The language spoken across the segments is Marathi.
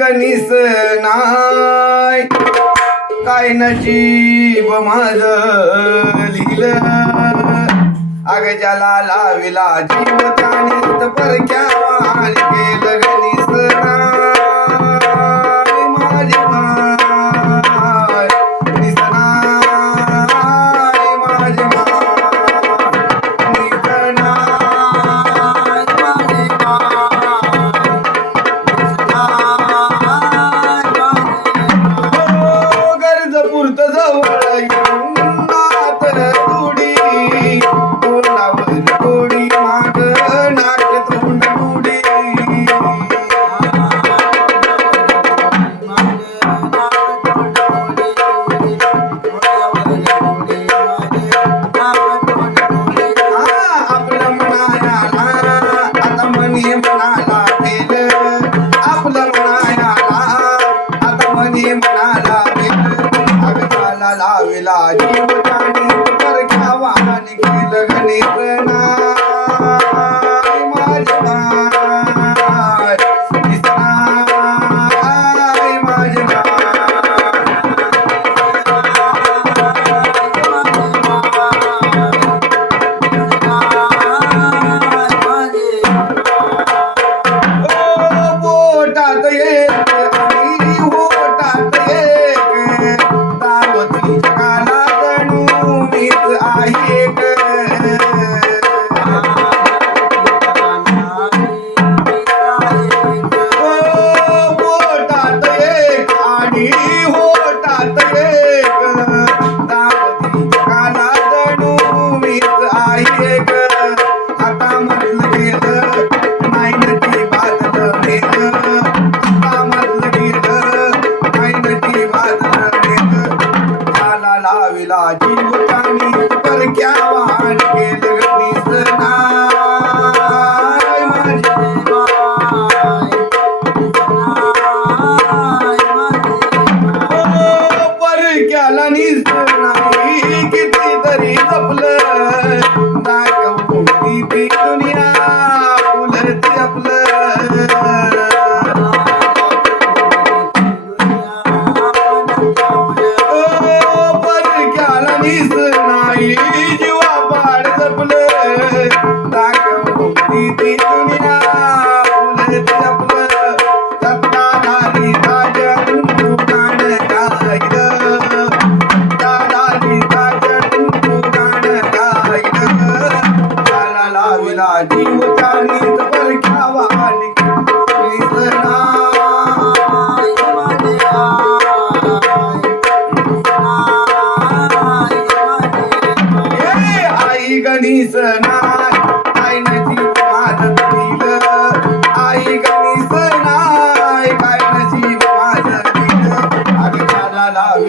गणिस नाय काय नजीब माझ लिहिलं. अग ज्याला लाविला जीव त्याने परक्या आता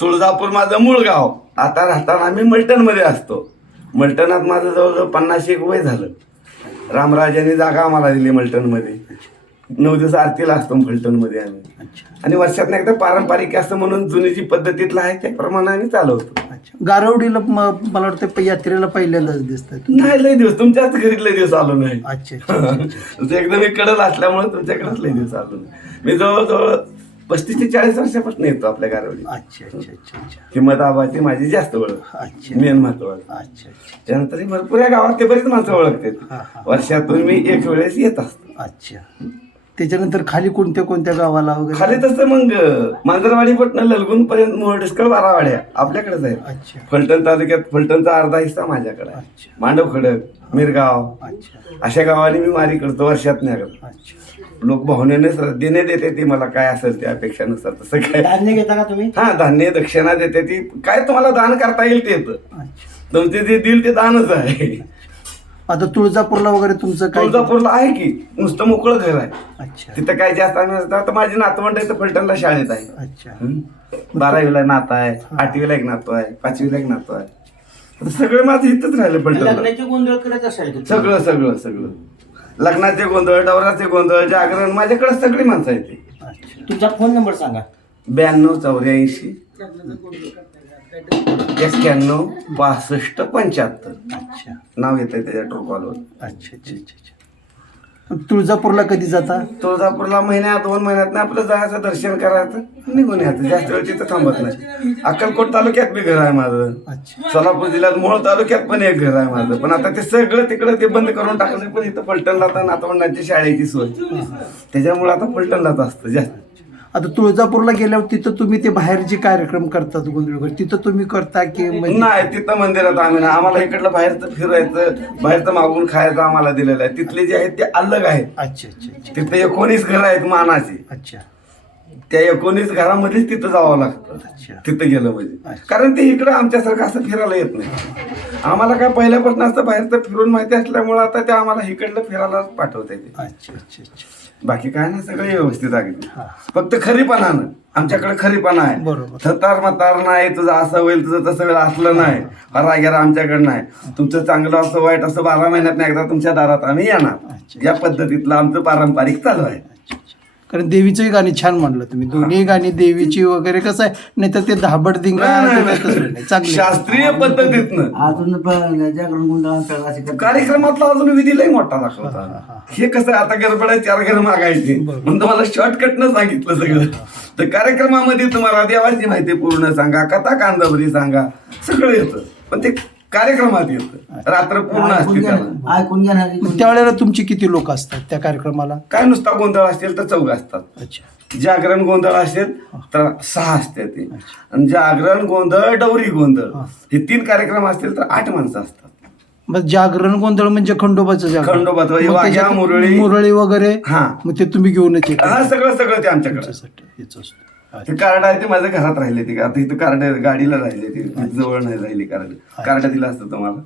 तुळजापूर माझं मूळ गाव. आता राहताना आम्ही मलटणमध्ये असतो. मलटणात माझं जवळजवळ पन्नास एक वय झालं. रामराजांनी जागा आम्हाला दिली मलटणमध्ये. नऊ दिवस आरतीला असतो फलटणमध्ये आम्ही. अच्छा. आणि वर्षात एकदा पारंपरिक असं म्हणून जुनी जी पद्धतीतलं आहे त्याप्रमाणे आम्ही चालवतो. अच्छा. गारवडीला म- मला वाटतं प- यात्रेला पहिल्यांदाच दिसत आहे नाही लय दिवस. तुमच्याच घरी लय दिवस आलो नाही. अच्छा अच्छा तुमचं एकदम कडल असल्यामुळे तुमच्याकडेच लय दिवस आलो नाही. मी जवळजवळ पस्तीस ते चाळीस वर्षापासून येतो आपल्या गारवडी अच्छा अच्छा अच्छा अच्छा. किंमत आबाची माझी जास्त ओळख. अच्छा. मेन महत्वाचं अच्छा अच्छा त्यानंतर ही भरपूर या गावात ते बरीच माणसं हा, ओळखतात हा. वर्षातून मी एक वेळेस येत असतो. अच्छा. त्याच्यानंतर खाली कोणत्या कोणत्या गावाला वगैरे? खाली तसं मग मांजरवाडी पटणं ललगुन पर्यंत मोहडिस्कळ बारावाड्या आपल्याकडेच आहे अच्छा. फलटण तालुक्यात फलटणचा अर्धा हिस्सा माझ्याकडे आहे. अच्छा. मांडव खडक मिरगाव. अच्छा. अशा गावांनी मी वारी करतो वर्षात नाही अच्छा. लोक भावनेने श्रद्धेने देते ती मला काय असेल त्या अपेक्षानुसार तसं काय. धान्य घेता का तुम्ही? हा धान्य दक्षिणा देते ती. काय तुम्हाला दान करता येईल ते येतं अच्छा. तुमचे जे दिल ते दानच आहे. आता तुळजापूरला वगैरे तुमचं काय? तुळजापूरला आहे की नुसतं मोकळं घर आहे. अच्छा. तिथं काय जास्त आम्ही नसतं. आता माझी नातवंड आहे तर फलटणला शाळेत आहे. अच्छा. हं? बारावीला नातं आहे आठवीला एक नातो आहे पाचवीला एक नातो आहे. आता सगळे माझं इथंच राहिलं फलटणला. लग्नाचे गोंधळ करत असाल तुम्ही? सगळं सगळं सगळं. लग्नाचे गोंधळ डवराचे गोंधळ जागरण माझ्याकडे सगळी माणसं आहेत ती. अच्छा. तुमचा फोन नंबर सांगा. ब्याण्णव चौऱ्याऐंशी एक्क्याण्णव पासष्ट पंच्याहत्तर. नाव येत आहे त्याच्या ट्रोकॉलवर अच्छा अच्छा अच्छा अच्छा. तुळजापूरला कधी जाता? तुळजापूरला महिन्यात दोन महिन्यात आपलं जायचं दर्शन करायचं निघून यायचं. जास्त वेळ तिथं थांबत नाही. अक्कलकोट तालुक्यात बी घर आहे माझं. अच्छा. सोलापूर जिल्ह्यात मोहोळ तालुक्यात पण एक घर आहे माझं. पण आता ते सगळं तिकडं ते बंद करून टाकलं पण इथं पलटणला आता नातवंडांची शाळेची सोय. त्याच्यामुळे आता पलटणलाच असतं जास्त. आता तुळजापूरला गेल्यावर तिथं तुम्ही ते बाहेर जे कार्यक्रम करतात गोंधळ वगैरे तिथं तुम्ही करता की म्हणजे? नाही तिथं मंदिरात आम्ही ना आम्हाला इकडलं बाहेरचं फिरायचं बाहेरचं मागून खायचं आम्हाला दिलेलं आहे. तिथले जे आहेत ते अलग आहेत. अच्छा अच्छा अच्छा. तिथे एकोणीस घरं आहेत मानाची. अच्छा. त्या एकोणीस घरामध्येच तिथं जावं लागतं. अच्छा. तिथं गेलं म्हणजे. कारण ते इकडं आमच्यासारखं असं फिरायला येत नाही. आम्हाला काय पहिल्यापासून असं बाहेरचं फिरून माहिती असल्यामुळं आता ते आम्हाला इकडलं फिरायला पाठवते ते अच्छा अच्छा अच्छा बाकी काय नाही सगळं व्यवस्थित अगदी हा. फक्त खरीपणानं आमच्याकडे खरीपणा आहे बरोबर. थतार मतार नाही तुझं असं होईल तुझं तसं होईल असलं नाही हरागेरा आमच्याकडे नाही तुमचं चांगलं असं वाईट असं बारा महिन्यात एकदा तुमच्या दारात आम्ही येणार. या पद्धतीतलं आमचं पारंपरिक चालू आहे. कारण देवीचंही गाणी छान म्हणलं तुम्ही. दोन्ही गाणी देवीची वगैरे कसं आहे नाही तर ते धाबड दिंगा नाही, नाही. चांगली शास्त्रीय पद्धतीतनं. अजून पण जागरण गोंधळ आमच्याकडे असे करतात. कार्यक्रमातला अजून विधी लई मोठा दाखवता हे कसं आता गडबड आहे चार घर मागायची. म्हणून तुम्हाला शॉर्टकटनं सांगितलं सगळं. तर कार्यक्रमामध्ये तुम्हाला देवाची माहिती पूर्ण सांगा कथा कांदबरी सांगा सगळं येतं. पण ते कार्यक्रमात येतं रात्र पूर्ण असते त्याला. ऐकून त्यावेळेला तुमची किती लोक असतात त्या कार्यक्रमाला? काय नुसता गोंधळ असेल तर चौघ असतात. अच्छा. जागरण गोंधळ असेल तर सहा असते ते. आणि जागरण गोंधळ डवरी गोंधळ हे. तीन कार्यक्रम असतील तर आठ माणसं असतात. मग जागरण गोंधळ म्हणजे खंडोबाचं जागरण. खंडोबाचं, मग वाघ्या, त्याच्यात मुरळी. मुरळी वगैरे हा. मग ते तुम्ही घेऊनच येता. हा सगळं सगळं ते आमच्याकडे. त्याच्यासाठी हेच असतं. ते कार्ड आहे ते माझ्या घरात राहिले ते आता इथं कार्ड गाडीला राहिले ते जवळ नाही राहिली कार्ड. कार्ड दिलं असतं तुम्हाला.